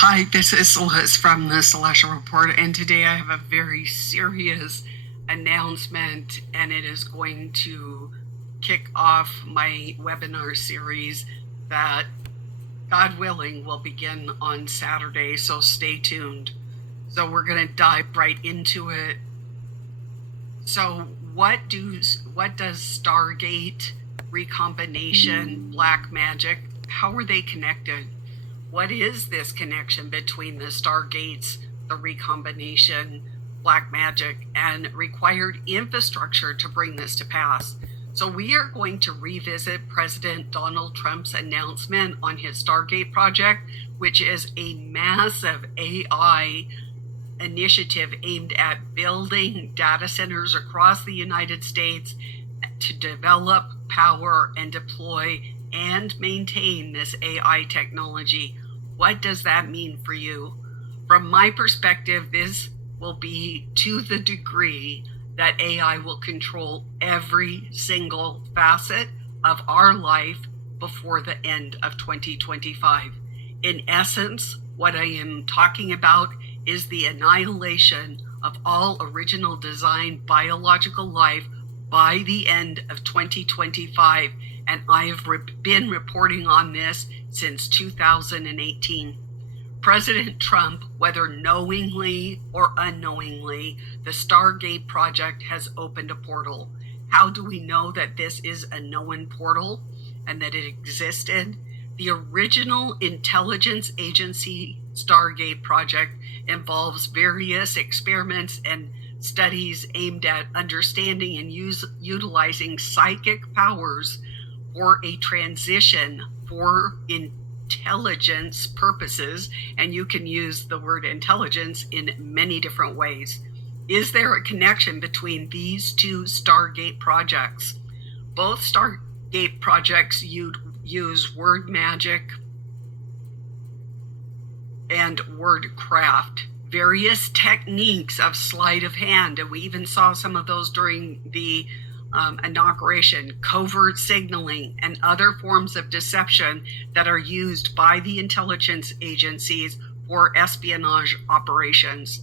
Hi, this is Liz from the Celestial Report, and today I have a very serious announcement, and it is going to kick off my webinar series that, God willing, will begin on Saturday, so stay tuned. So we're going to dive right into it. So what does Stargate, recombination, black magic, how are they connected? What is this connection between the Stargates, the recombination, black magic, and required infrastructure to bring this to pass? So we are going to revisit President Donald Trump's announcement on his Stargate project, which is a massive AI initiative aimed at building data centers across the United States to develop, power, and deploy and maintain this AI technology. What does that mean for you? From my perspective, this will be to the degree that AI will control every single facet of our life before the end of 2025. In essence, what I am talking about is the annihilation of all original design biological life by the end of 2025, and I have been reporting on this since 2018. President Trump, whether knowingly or unknowingly, the Stargate project has opened a portal. How do we know that this is a known portal and that it existed? The original intelligence agency Stargate project involves various experiments and studies aimed at understanding and utilizing psychic powers for a transition for intelligence purposes, and you can use the word intelligence in many different ways. Is there a connection between these two Stargate projects? Both Stargate projects use word magic and wordcraft, various techniques of sleight of hand, and we even saw some of those during the inauguration, covert signaling, and other forms of deception that are used by the intelligence agencies for espionage operations.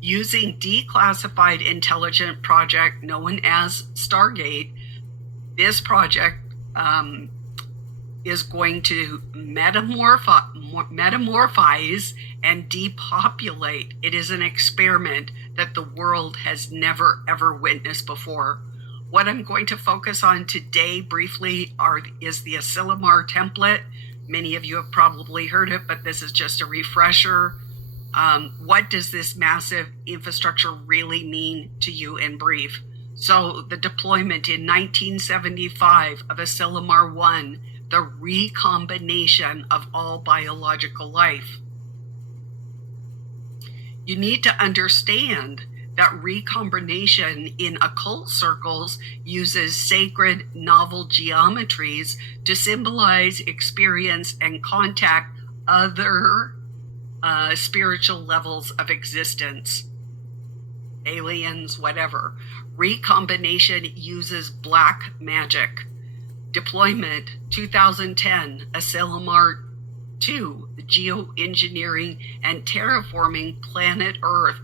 Using declassified intelligence project known as Stargate, this project is going to metamorphize and depopulate. It is an experiment that the world has never, ever witnessed before. What I'm going to focus on today briefly is the Asilomar template. Many of you have probably heard it, but this is just a refresher. What does this massive infrastructure really mean to you in brief? So the deployment in 1975 of Asilomar 1, the recombination of all biological life. You need to understand that recombination in occult circles uses sacred novel geometries to symbolize, experience, and contact other spiritual levels of existence, aliens, whatever. Recombination uses black magic. Deployment 2010, Asilomar 2, geoengineering and terraforming planet Earth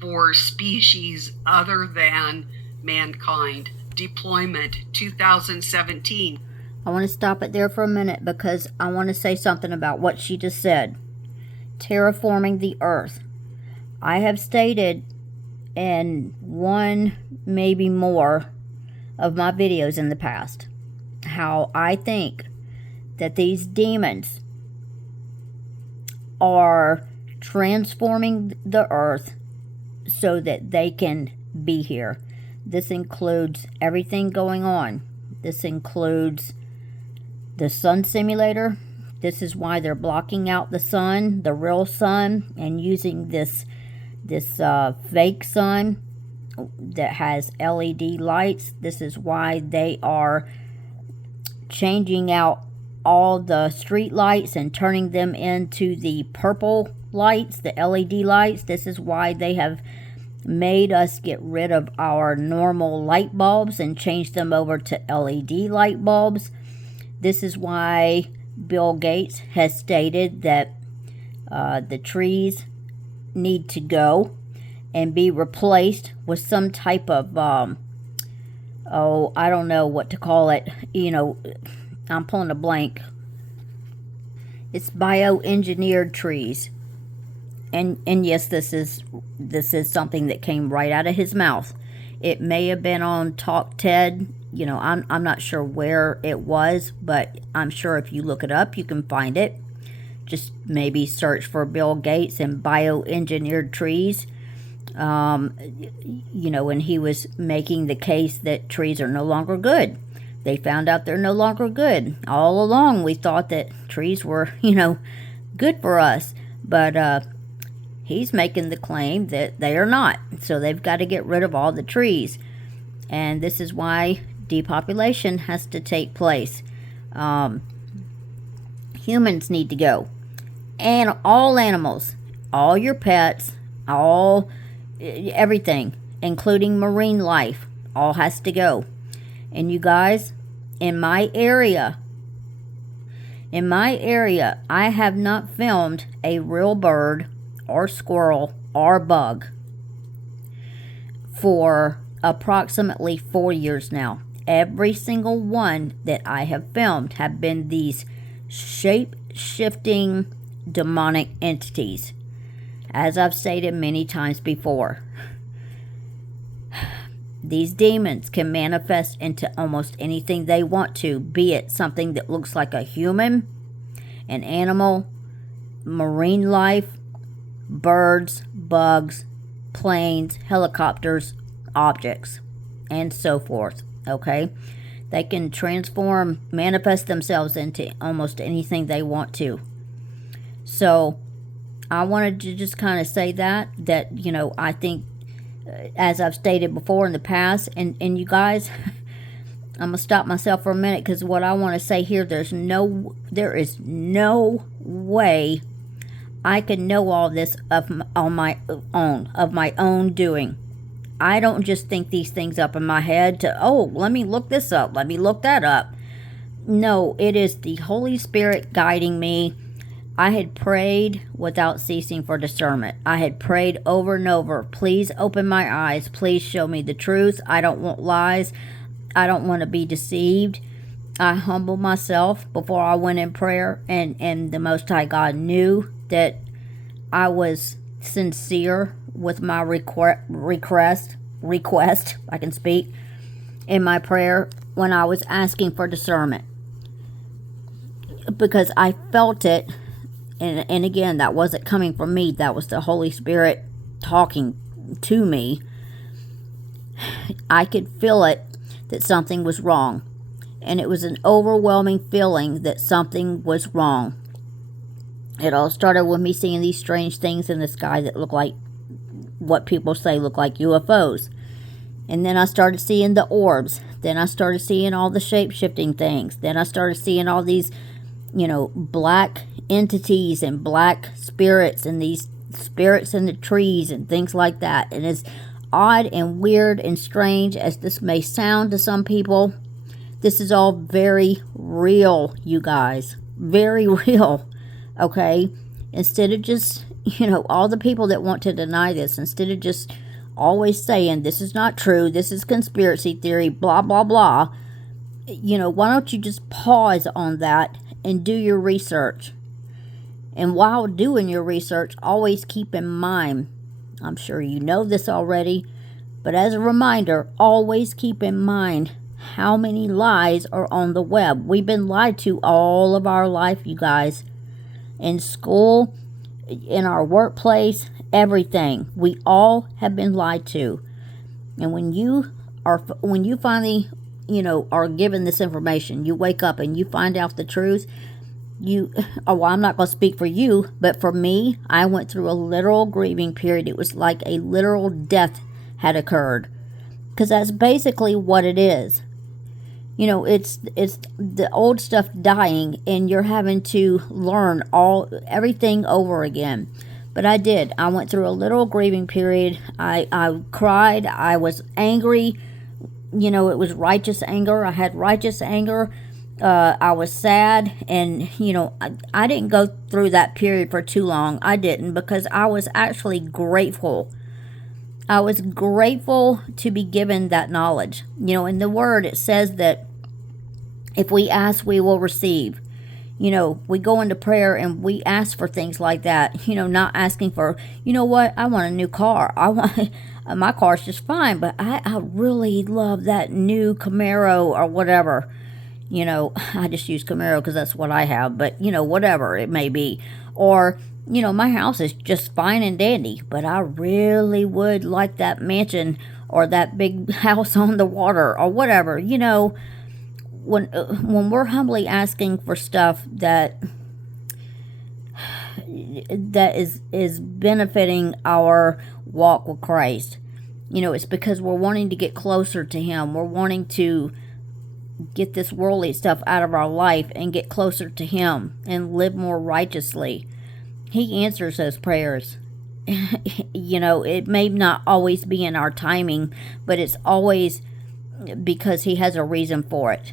for species other than mankind. Deployment 2017. I want to stop it there for a minute because I want to say something about what she just said. Terraforming the Earth. I have stated in one, maybe more, of my videos in the past how I think that these demons are transforming the Earth so that they can be here. This includes everything going on. This includes the sun simulator. This is why they're blocking out the sun, the real sun, and using this fake sun that has LED lights. This is why they are changing out all the street lights and turning them into the purple lights, the LED lights. This is why they have made us get rid of our normal light bulbs and change them over to LED light bulbs. This is why Bill Gates has stated that The trees need to go and be replaced with some type of, I don't know what to call it. I'm pulling a blank. It's bioengineered trees. And yes, this is something that came right out of his mouth. It may have been on Talk TED. I'm not sure where it was, but I'm sure if you look it up, you can find it. Just maybe search for Bill Gates and bioengineered trees. And he was making the case that trees are no longer good. They found out they're no longer good. All along, we thought that trees were, good for us. But he's making the claim that they are not. So they've got to get rid of all the trees. And this is why depopulation has to take place. Humans need to go. And all animals, all your pets, everything, including marine life, all has to go. And you guys, in my area, I have not filmed a real bird or squirrel or bug for approximately 4 years now. Every single one that I have filmed have been these shape-shifting demonic entities. As I've stated many times before, these demons can manifest into almost anything they want to, be it something that looks like a human, an animal, marine life, birds, bugs, planes, helicopters, objects, and so forth. Okay? They can manifest themselves into almost anything they want to. So, I wanted to just kind of say that I think, as I've stated before in the past, and you guys, I'm going to stop myself for a minute, because what I want to say here, there is no way I can know all this of my own doing. I don't just think these things up in my head let me look this up, let me look that up. No, it is the Holy Spirit guiding me. I had prayed without ceasing for discernment. I had prayed over and over, please open my eyes, please show me the truth. I don't want lies. I don't want to be deceived. I humbled myself before I went in prayer, and the Most High God knew that I was sincere with my request, I can speak, in my prayer when I was asking for discernment. Because I felt it, and again, that wasn't coming from me, that was the Holy Spirit talking to me. I could feel it, that something was wrong. And it was an overwhelming feeling that something was wrong. It all started with me seeing these strange things in the sky that look like what people say look like UFOs. And then I started seeing the orbs. Then I started seeing all the shape-shifting things. Then I started seeing all these, black entities and black spirits, and these spirits in the trees and things like that. And as odd and weird and strange as this may sound to some people, this is all very real, you guys. Very real. Okay? Instead of just, all the people that want to deny this, instead of just always saying, this is not true, this is conspiracy theory, blah, blah, blah, why don't you just pause on that and do your research? And while doing your research, always keep in mind, I'm sure you know this already, but as a reminder, always keep in mind how many lies are on the web. We've been lied to all of our life, you guys. In school, in our workplace, everything. We all have been lied to. And when you finally, are given this information, you wake up and you find out the truth, I'm not going to speak for you, but for me, I went through a literal grieving period. It was like a literal death had occurred. Because that's basically what it is. It's the old stuff dying, and you're having to learn everything over again. But I did. I went through a literal grieving period. I cried. I was angry. It was righteous anger. I had righteous anger. I was sad, and I didn't go through that period for too long. I didn't, because I was actually grateful. I was grateful to be given that knowledge. In the word it says that if we ask, we will receive. We go into prayer and we ask for things like that. Not asking for, what, I want a new car. I want my car's just fine, but I really love that new Camaro or whatever. I just use Camaro because that's what I have, but whatever it may be. Or, my house is just fine and dandy, but I really would like that mansion or that big house on the water or whatever. When we're humbly asking for stuff that is benefiting our walk with Christ, it's because we're wanting to get closer to Him. We're wanting to get this worldly stuff out of our life and get closer to Him and live more righteously. He answers those prayers. It may not always be in our timing, but it's always because He has a reason for it.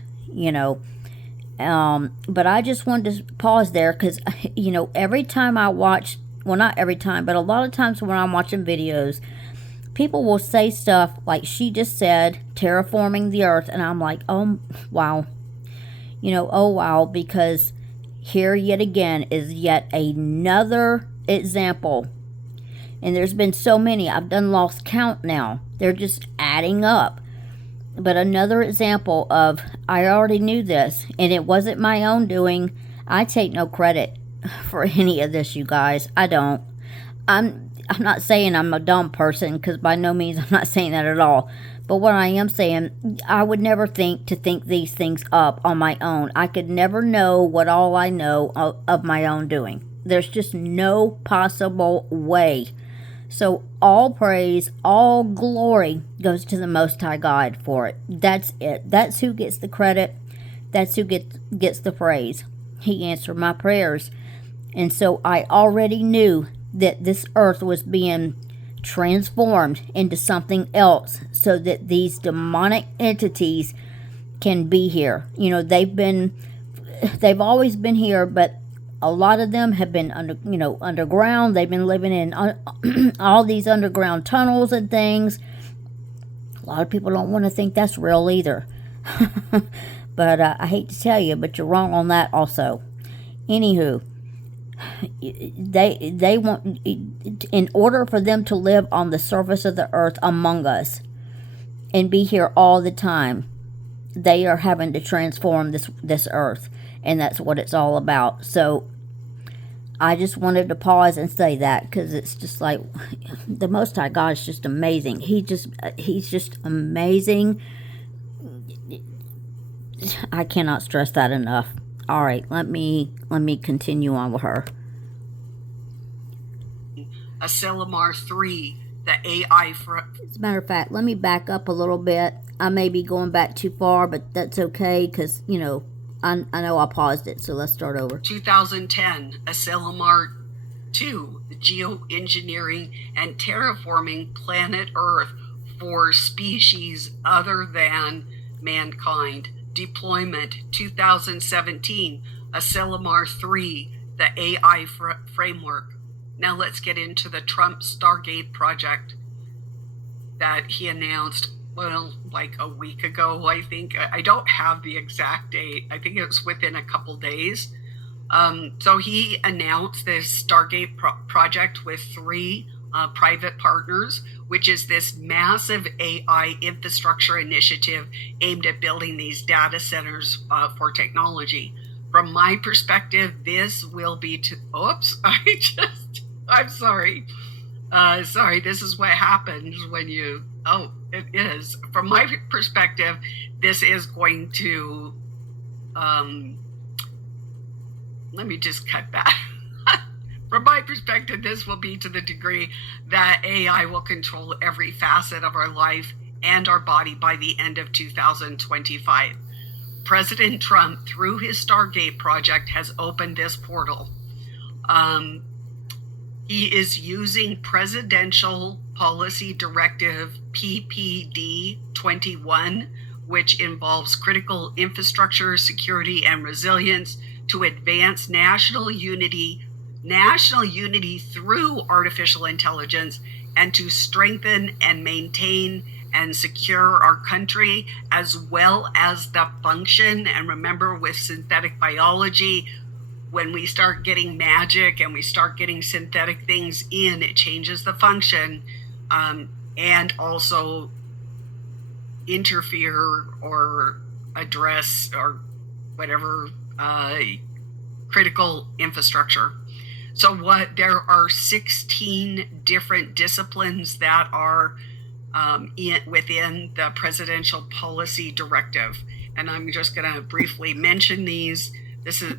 But I just wanted to pause there because, every time I watch, well, not every time, but a lot of times when I'm watching videos, people will say stuff like she just said, terraforming the earth, and I'm like, oh, wow. Oh, wow, because here yet again is yet another example. And there's been so many, I've done lost count now. They're just adding up. But another example of, I already knew this, and it wasn't my own doing. I take no credit for any of this, you guys. I don't. I'm not saying I'm a dumb person, because by no means I'm not saying that at all. But what I am saying, I would never think to think these things up on my own. I could never know what all I know of my own doing. There's just no possible way. So all praise, all glory goes to the Most High God for it. That's it. That's who gets the credit. That's who gets the praise. He answered my prayers. And so I already knew that this earth was being transformed into something else so that these demonic entities can be here. They've always been here, but a lot of them have been underground. They've been living in all these underground tunnels and things. A lot of people don't want to think that's real either. But I hate to tell you, but you're wrong on that also. Anywho, they want, in order for them to live on the surface of the earth among us and be here all the time, they are having to transform this earth. And that's what it's all about. So I just wanted to pause and say that, because it's just like, the Most High God is just amazing. He's just amazing. I cannot stress that enough. All right, let me continue on with her. Asilomar 3, the AI As a matter of fact, let me back up a little bit. I may be going back too far, but that's okay, because I know I paused it, so let's start over. 2010, Asilomar 2, the geoengineering and terraforming planet Earth for species other than mankind. Deployment 2017, Asilomar 3, the AI framework. Now let's get into the Trump Stargate project that he announced, well, like a week ago, I think. I don't have the exact date. I think it was within a couple days. So he announced this Stargate project with 3 private partners, which is this massive AI infrastructure initiative aimed at building these data centers for technology. From my perspective, this will be I'm sorry. Sorry, this is what happens when you, it is. From my perspective, this is going to, let me just cut that. From my perspective, this will be to the degree that AI will control every facet of our life and our body by the end of 2025. President Trump, through his Stargate project, has opened this portal. He is using Presidential Policy Directive PPD 21, which involves critical infrastructure, security, and resilience to advance national unity through artificial intelligence, and to strengthen and maintain and secure our country, as well as the function. And remember, with synthetic biology, when we start getting magic and we start getting synthetic things in, it changes the function, and also interfere or address or whatever critical infrastructure. So there are 16 different disciplines that are within the presidential policy directive, and I'm just going to briefly mention these.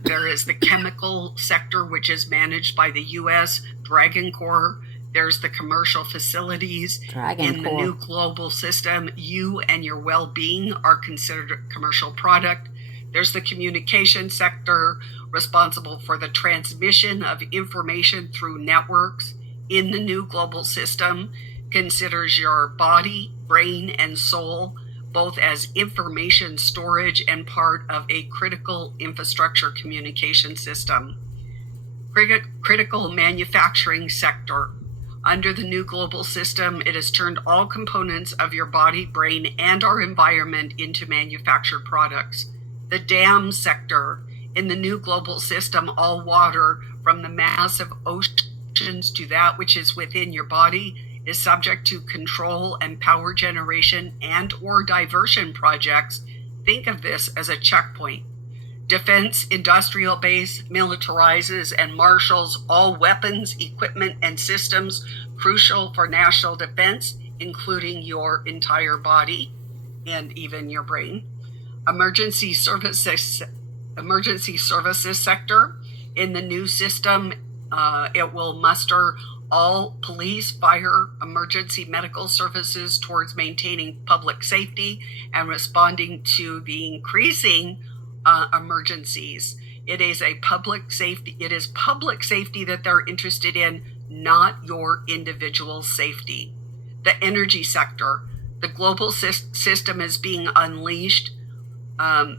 There is the chemical sector, which is managed by the U.S. Dragon Corps. There's the commercial facilities. In the new global system, you and your well-being are considered a commercial product. There's the communication sector, responsible for the transmission of information through networks. In the new global system, considers your body, brain, and soul both as information storage and part of a critical infrastructure communication system. Critical manufacturing sector. Under the new global system, it has turned all components of your body, brain, and our environment into manufactured products. The dam sector. In the new global system, all water, from the massive oceans to that which is within your body, is subject to control and power generation and or diversion projects. Think of this as a checkpoint. Defense industrial base militarizes and marshals all weapons, equipment, and systems crucial for national defense, including your entire body and even your brain. Emergency services sector. In the new system, it will muster all police, fire, emergency medical services towards maintaining public safety and responding to the increasing emergencies. It is public safety that they're interested in, not your individual safety. The energy sector. The global system is being unleashed,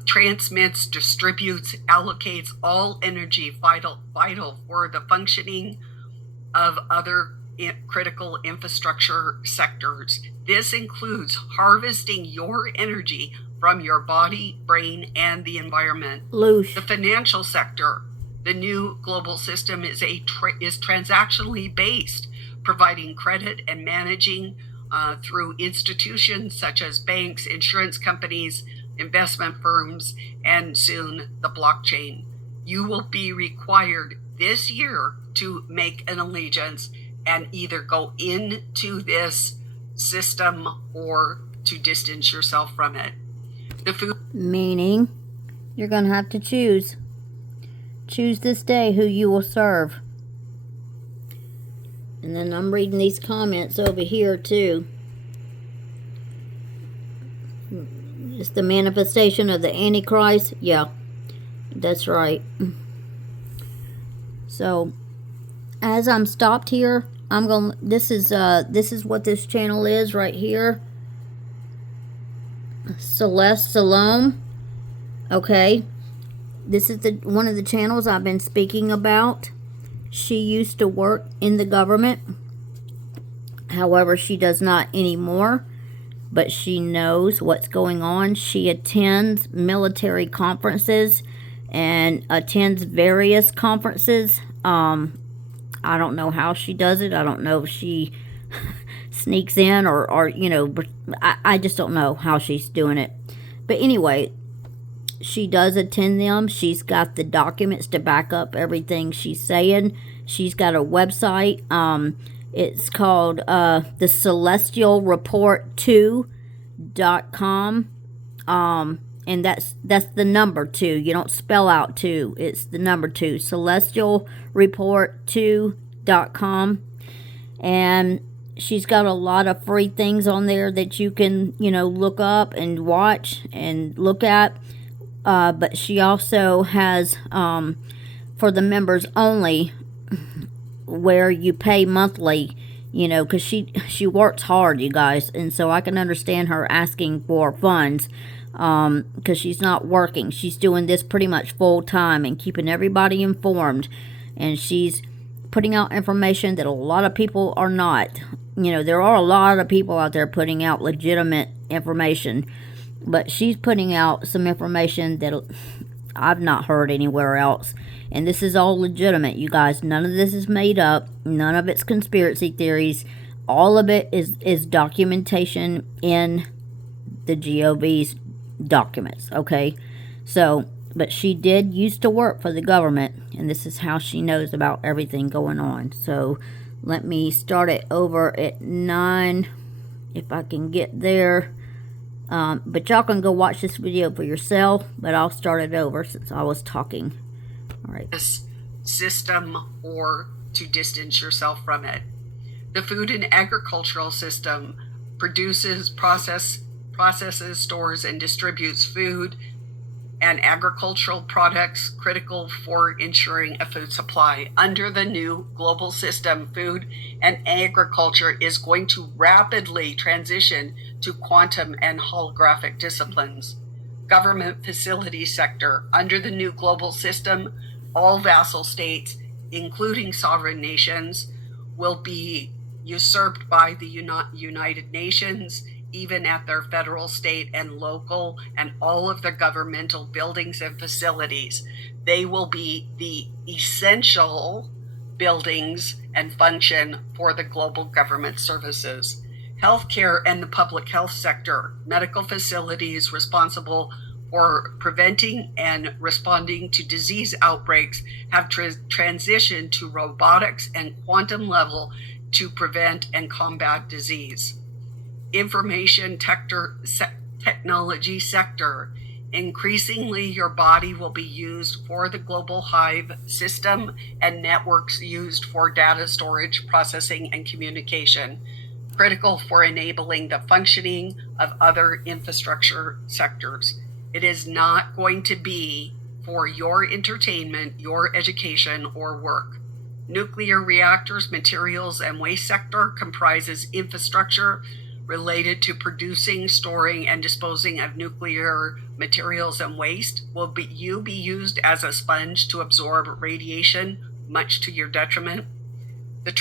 transmits, distributes, allocates all energy vital for the functioning of other critical infrastructure sectors. This includes harvesting your energy from your body, brain, and the environment. Loosh. The financial sector. The new global system is transactionally based, providing credit and managing through institutions such as banks, insurance companies, investment firms, and soon the blockchain. You will be required this year to make an allegiance and either go into this system or to distance yourself from it. Meaning, you're going to have to choose. Choose this day who you will serve. And then I'm reading these comments over here too. It's the manifestation of the Antichrist. Yeah, that's right. So, as I'm stopped here, I'm going. This is what this channel is right here. Celeste Salome. Okay, this is one of the channels I've been speaking about. She used to work in the government. However, she does not anymore. But she knows what's going on. She attends military conferences and attends various conferences. I don't know how she does it. I don't know if she sneaks in or you know, I just don't know how she's doing it. But anyway, she does attend them. She's got the documents to back up everything she's saying. She's got a website. It's called the Celestial Report 2.com. And that's the number 2. You don't spell out 2. It's the number 2. Celestial Report 2.com. And she's got a lot of free things on there that you can, you know, look up and watch and look at. But she also has, for the members only, where you pay monthly, you know, because she works hard, you guys, and so I can understand her asking for funds, because she's not working. She's doing this pretty much full time and keeping everybody informed, and she's putting out information that a lot of people are not. You know, there are a lot of people out there putting out legitimate information, but she's putting out some information that I've not heard anywhere else. And this is all legitimate, you guys. None of this is made up. None of it's conspiracy theories. All of it is documentation in the GOV's documents, okay? So, but she did used to work for the government, and this is how she knows about everything going on. So, let me start it over at 9, if I can get there. But y'all can go watch this video for yourself, but I'll start it over since I was talking. All right. This system or to distance yourself from it. The food and agricultural system produces, processes, stores, and distributes food and agricultural products critical for ensuring a food supply. Under the new global system, food and agriculture is going to rapidly transition to quantum and holographic disciplines. Government facility sector. Under the new global system, all vassal states, including sovereign nations, will be usurped by the United Nations, even at their federal, state, and local, and all of the governmental buildings and facilities. They will be the essential buildings and function for the global government services. Healthcare and the public health sector, medical facilities responsible for preventing and responding to disease outbreaks have transitioned to robotics and quantum level to prevent and combat disease. Information technology sector. Increasingly, your body will be used for the global hive system and networks used for data storage, processing, and communication, critical for enabling the functioning of other infrastructure sectors. It is not going to be for your entertainment, your education, or work. Nuclear reactors, materials, and waste sector comprises infrastructure related to producing, storing, and disposing of nuclear materials and waste. Will you be used as a sponge to absorb radiation, much to your detriment? The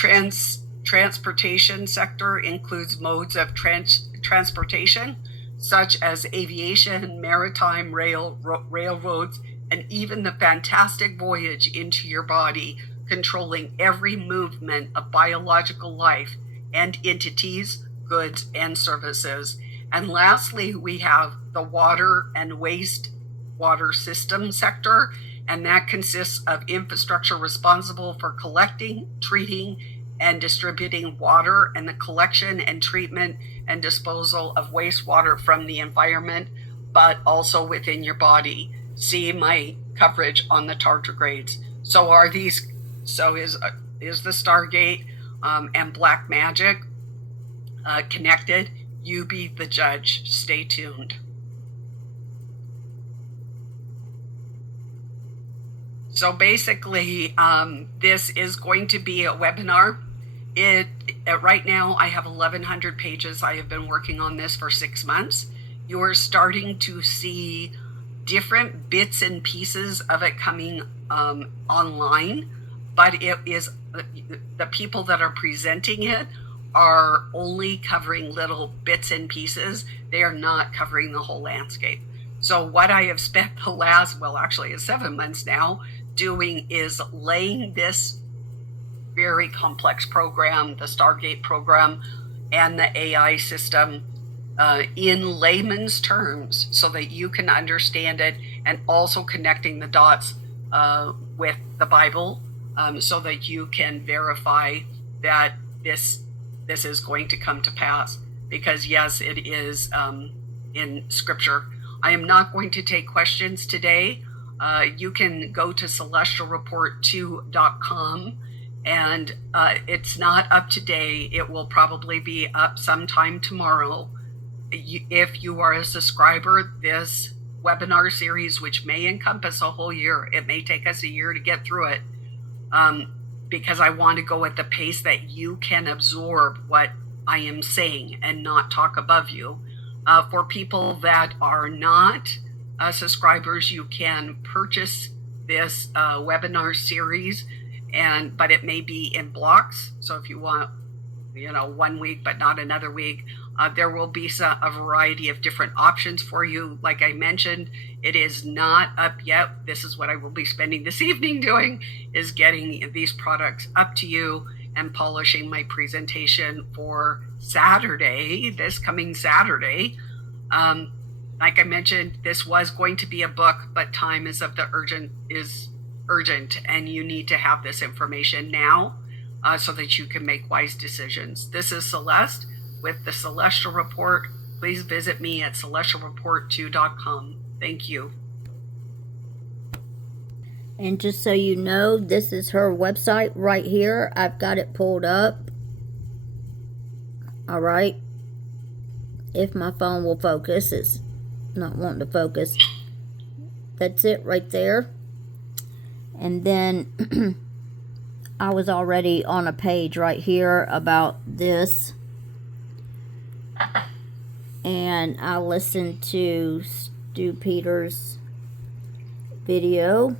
transportation sector includes modes of transportation, such as aviation, maritime, railroads, and even the fantastic voyage into your body, controlling every movement of biological life and entities, goods, and services. And lastly, we have the water and waste water system sector, and that consists of infrastructure responsible for collecting, treating, and distributing water, and the collection and treatment and disposal of wastewater from the environment, but also within your body. See my coverage on the tardigrades. Is the Stargate and Black Magic connected? You be the judge. Stay tuned. So basically, this is going to be a webinar. Right now, I have 1,100 pages. I have been working on this for 6 months. You are starting to see different bits and pieces of it coming online, but it is the people that are presenting it are only covering little bits and pieces. They are not covering the whole landscape. So what I have spent the last, actually 7 months now, doing is laying this very complex program, the Stargate program, and the AI system in layman's terms so that you can understand it, and also connecting the dots with the Bible so that you can verify that this is going to come to pass. Because yes, it is in Scripture. I am not going to take questions today. You can go to celestialreport2.com, and it's not up today. It will probably be up sometime tomorrow. If you are a subscriber, this webinar series, which may encompass a whole year, it may take us a year to get through it. because I want to go at the pace that you can absorb what I am saying and not talk above you. For people that are not subscribers, you can purchase this webinar series, but it may be in blocks. So if you want, 1 week but not another week, there will be a variety of different options for you. Like I mentioned, it is not up yet. This is what I will be spending this evening doing, is getting these products up to you and polishing my presentation for Saturday, this coming Saturday. Like I mentioned, this was going to be a book, but time is urgent, and you need to have this information now so that you can make wise decisions. This is Celeste with the Celestial Report. Please visit me at celestialreport2.com. Thank you. And just so you know, this is her website right here. I've got it pulled up. All right. If my phone will focus, it's not wanting to focus. That's it right there. And then I was already on a page right here about this. And I listened to Stu Peters' video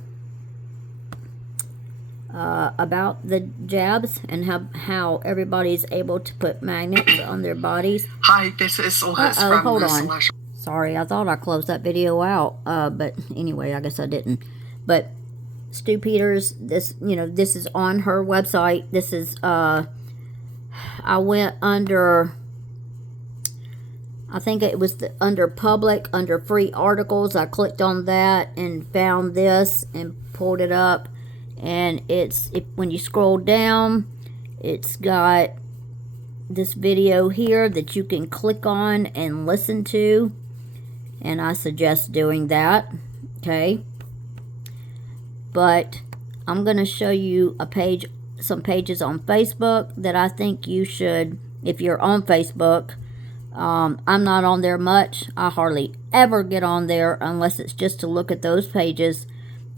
about the jabs and how everybody's able to put magnets on their bodies. Hi, this is Celeste from hold the on. Celestial. Sorry, I thought I closed that video out, but anyway, I guess I didn't. But Stu Peters, this is on her website. This is I went under, I think it was under public, under free articles. I clicked on that and found this and pulled it up. And when you scroll down, it's got this video here that you can click on and listen to. And I suggest doing that, okay? But I'm going to show you some pages on Facebook that I think you should, if you're on Facebook. I'm not on there much. I hardly ever get on there unless it's just to look at those pages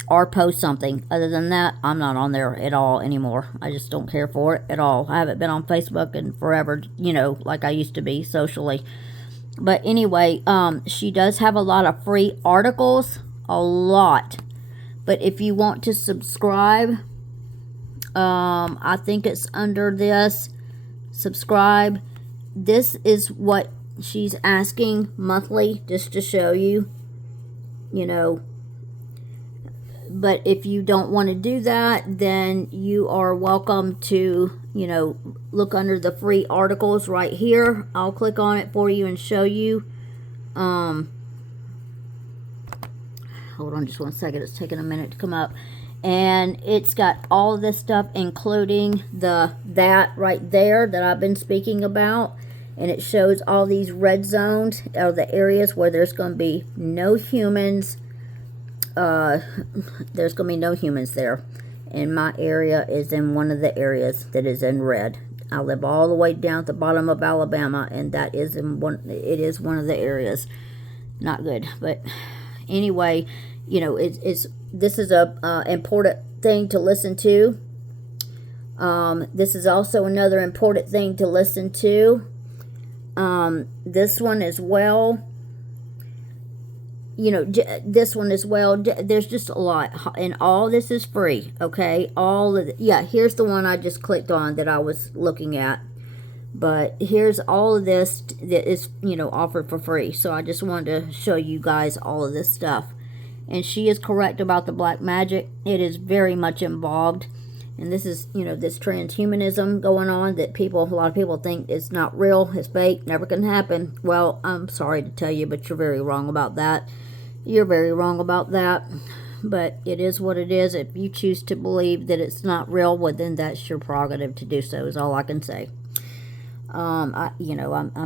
or post something. Other than that, I'm not on there at all anymore. I just don't care for it at all. I haven't been on Facebook in forever, like I used to be socially. But anyway, she does have a lot of free articles, a lot. But if you want to subscribe, I think it's under this, subscribe. This is what she's asking monthly, just to show you, But if you don't want to do that, then you are welcome to, look under the free articles right here. I'll click on it for you and show you. Hold on just one second. It's taking a minute to come up. And it's got all of this stuff, including that right there that I've been speaking about. And it shows all these red zones, or the areas where there's going to be no humans. There's going to be no humans there. And my area is in one of the areas that is in red. I live all the way down at the bottom of Alabama, and that is it is one of the areas. Not good. But anyway, this is a important thing to listen to. This is also another important thing to listen to. This one as well. This one as well. There's just a lot, and all this is free. Okay, here's the one I just clicked on that I was looking at. But here's all of this that is offered for free. So I just wanted to show you guys all of this stuff. And she is correct about the black magic. It is very much involved. And this is, this transhumanism going on that a lot of people think it's not real, it's fake, never can happen. Well, I'm sorry to tell you, but you're very wrong about that. You're very wrong about that. But it is what it is. If you choose to believe that it's not real, well, then that's your prerogative to do so, is all I can say. I'm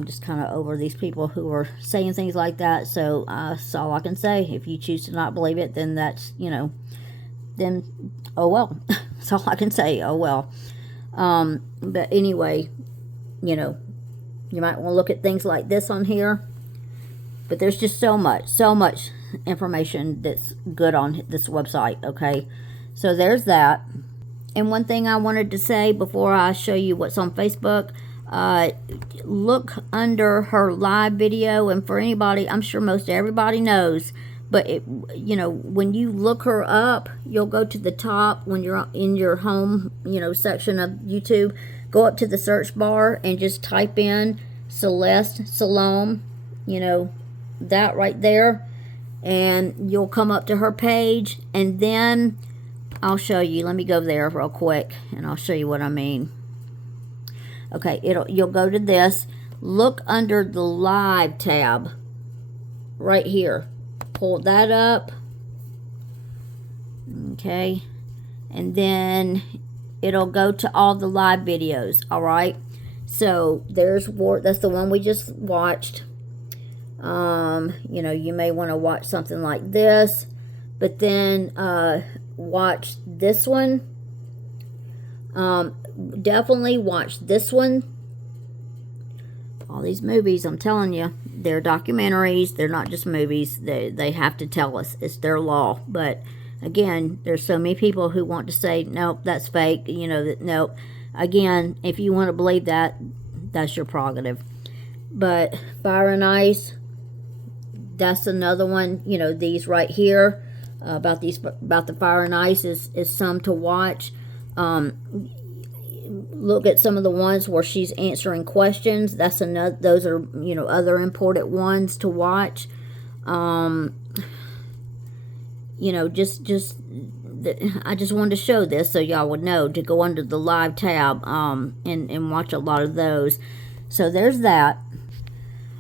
just kind of over these people who are saying things like that. So that's all I can say. If you choose to not believe it, then that's, then, oh well. That's all I can say. Oh well. But anyway, you might want to look at things like this on here. But there's just so much information that's good on this website. Okay. So there's that. And one thing I wanted to say before I show you what's on Facebook, look under her live video. And for anybody, I'm sure most everybody knows, but when you look her up, you'll go to the top when you're in your home, section of YouTube. Go up to the search bar and just type in Celeste Salome, that right there, and you'll come up to her page. And then I'll show you. Let me go there real quick and I'll show you what I mean. Okay, you'll go to this. Look under the live tab right here. Pull that up. Okay. And then it'll go to all the live videos. All right. So that's the one we just watched. You may want to watch something like this, but then watch this one. Definitely watch this one. All these movies, I'm telling you, they're documentaries. They're not just movies. They have to tell us. It's their law. But again, there's so many people who want to say, nope, that's fake. Nope. Again, if you want to believe that, that's your prerogative. But Fire and Ice, that's another one. These right here about the Fire and Ice is some to watch. Look at some of the ones where she's answering questions. Those are other important ones to watch. I just wanted to show this so y'all would know to go under the live tab and watch a lot of those. So there's that.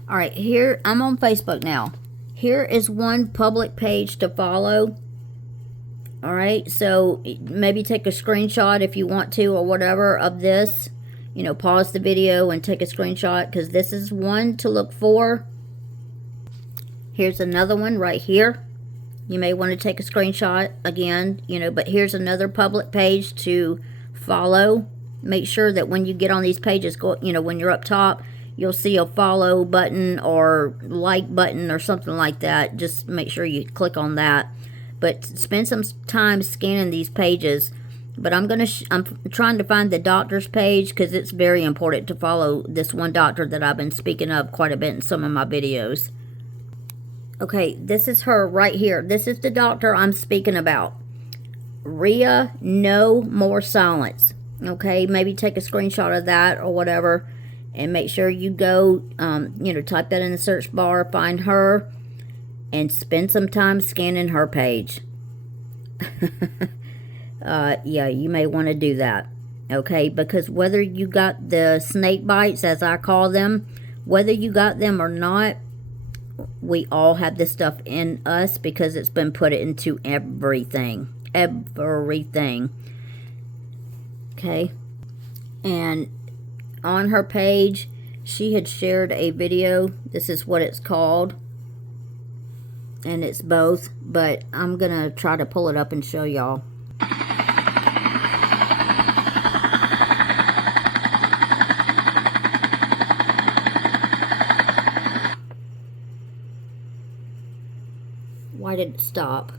All right, here I'm on Facebook now. Here is one public page to follow. All right, so maybe take a screenshot if you want to or whatever of this. Pause the video and take a screenshot, because this is one to look for. Here's another one right here. You may want to take a screenshot again, but here's another public page to follow. Make sure that when you get on these pages, when you're up top, you'll see a follow button or like button or something like that. Just make sure you click on that. But spend some time scanning these pages. But I'm trying to find the doctor's page, because it's very important to follow this one doctor that I've been speaking of quite a bit in some of my videos. Okay, this is her right here. This is the doctor I'm speaking about. Rhea No More Silence. Okay, maybe take a screenshot of that or whatever. And make sure you go, type that in the search bar, find her, and spend some time scanning her page. Yeah, you may want to do that. Okay, because whether you got the snake bites, as I call them, whether you got them or not, we all have this stuff in us, because it's been put into everything. Everything. Okay. And on her page, she had shared a video. This is what it's called. And it's both, but I'm gonna try to pull it up and show y'all. Why did it stop?